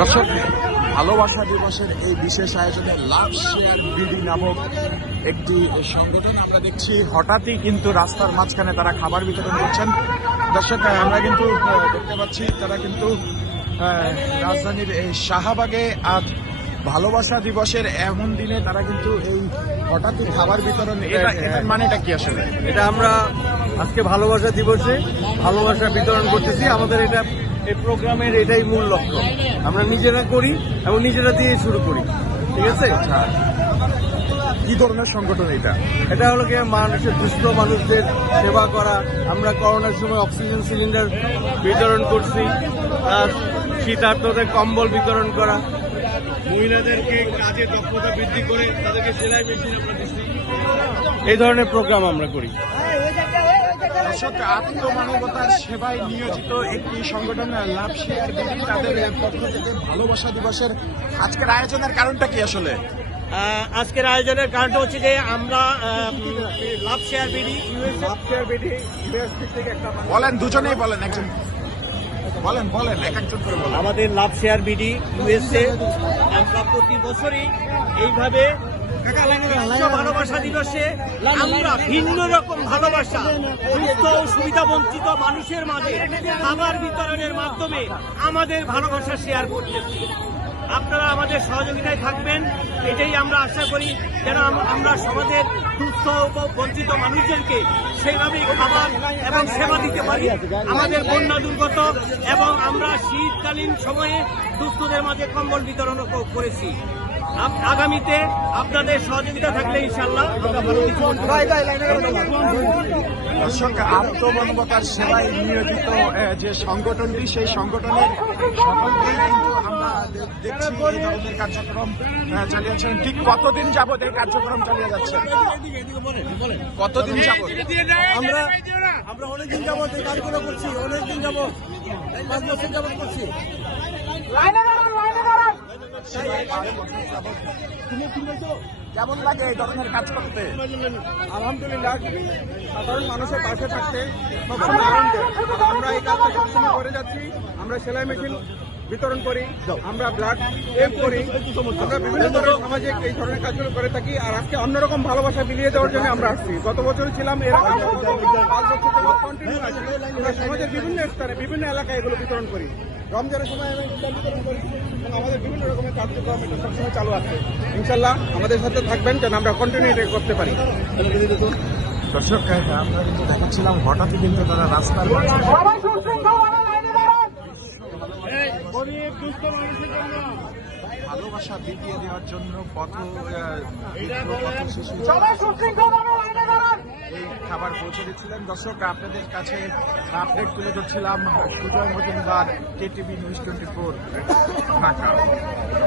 দর্শক, ভালোবাসা দিবসের এই বিশেষ আয়োজনে লাভ শেয়ার বিডি নামক একটি সংগঠন আমরা দেখছি হঠাৎই কিন্তু রাস্তার মাঝখানে তারা খাবার বিতরণ করছেন। দর্শক, আমরা কিন্তু দেখতে পাচ্ছি তারা কিন্তু রাজধানীর এই শাহবাগে আজ ভালোবাসা দিবসের এমন দিনে তারা কিন্তু এই হঠাৎই খাবার বিতরণ, এটার মানেটা কি আসলে? এটা আমরা আজকে ভালোবাসা দিবসে ভালোবাসা বিতরণ করতেছি। আমাদের এটা এই প্রোগ্রামের এটাই মূল লক্ষ্য। আমরা নিজেরা করি এবং নিজেরা দিয়ে শুরু করি। ঠিক আছে? কি ধরনের সংগঠন এটা? এটা হলো কি মানুষের দুস্থ মানুষদের সেবা করা। আমরা করোনার সময় অক্সিজেন সিলিন্ডার বিতরণ করছি, আর শীতার্তদের কম্বল বিতরণ করা, মহিলাদেরকে কাজে দক্ষতা বৃদ্ধি করে তাদেরকে সেলাই মেশিন আমরা দিচ্ছি। এই ধরনের প্রোগ্রাম আমরা করি। দর্শক, আত্মমানবতার সেবায় নিয়োজিত একটি সংগঠন লাভ শেয়ার বিডি, তাদের পক্ষ থেকে ভালোবাসা দিবসের আজকের আয়োজনের কারণটা কি আসলে? আজকের আয়োজনের কারণটা হচ্ছে যে আমরা লাভ শেয়ার বিডি বলেন, দুজনেই বলেন, একজন বলেন এক একজন করে বলেন। আমাদের লাভ শেয়ার বিডি ইউএসএ আমরা প্রতি বছরই এইভাবে বিশ্ব ভালোবাসা দিবসে আমরা ভিন্ন রকম ভালোবাসা দুস্থ ও সুবিধা বঞ্চিত মানুষের মাঝে খাবার বিতরণের মাধ্যমে আমাদের ভালোবাসা শেয়ার করতেছি। আপনারা আমাদের সহযোগিতায় থাকবেন, এটাই আমরা আশা করি, যেন আমরা সমাজের দুস্থ ও বঞ্চিত মানুষদেরকে সেইভাবেই খাবার এবং সেবা দিতে পারি। আমাদের বন্যা দুর্গত এবং আমরা শীতকালীন সময়ে দুস্থদের মাঝে কম্বল বিতরণ করেছি। আগামীতে আপনাদের সহযোগিতা থাকলে ইনশাআল্লাহ আমরা ভালো কিছু। দর্শক, আত্মমানবতার সেবায় নিয়োজিত যে সংগঠনটি, সেই সংগঠনের সকলকেই কিন্তু আমরা দেখছি এই ধরনের কার্যক্রম চালিয়েছেন। ঠিক কতদিন যাবত এই কার্যক্রম চালিয়ে যাচ্ছে? কতদিন যাবত? আমরা অনেকদিন যাবত এই কাজগুলো করছি, অনেকদিন যাবত, 5 বছর যাবত করছি। কেমন লাগে এই ধরনের কাজ করতে? আলহামদুলিল্লাহ, সাধারণ মানুষের পাশে থাকতে সবসময় আনন্দ। আমরা এই কাজটা সবসময় করে যাচ্ছি। আমরা সেলাই মেশিন বিতরণ করি, আমরা ব্লাড এম করি, আমরা বিভিন্ন ধরনের সামাজিক এই ধরনের কাজগুলো করে থাকি। আর আজকে অন্যরকম ভালোবাসা বিলিয়ে দেওয়ার জন্য আমরা আসছি। গত বছর ছিলাম, এর 5 বছর যাবত কন্টিনিউ আছি। আমরা সমাজের বিভিন্ন স্তরে বিভিন্ন এলাকায় এগুলো বিতরণ করি। রমজানের সময় আমি বিতরণ করি এবং আমাদের বিভিন্ন রকমের কার্যক্রম এটা সবসময় চালু আছে। ইনশাল্লাহ আমাদের সাথে থাকবেন যেন আমরা কন্টিনিউ করতে পারি। দর্শক, আমরা কিন্তু দেখাচ্ছিলাম হঠাৎই কিন্তু তারা রাস্তার ভালোবাসা বিলিয়ে দেওয়ার জন্য শিশু এই খাবার পৌঁছে দিচ্ছিলেন। দর্শক, আপনাদের কাছে আপডেট তুলে ধরছিলাম হৃদয় মজুমদার, KTV News 24 ঢাকা।